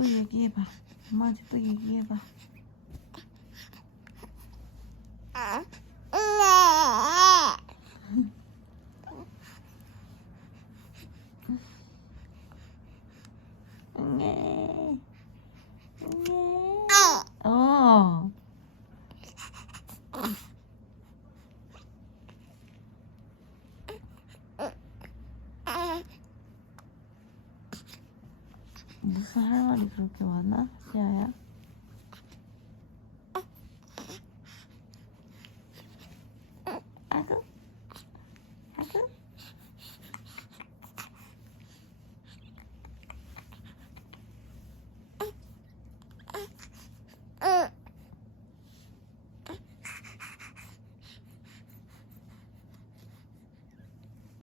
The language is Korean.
또 얘기해봐. 엄마한테 또 얘기해봐. 응애. 응애. 어. 무슨 할 말이 그렇게 많아? 시아야? 아구? 아구?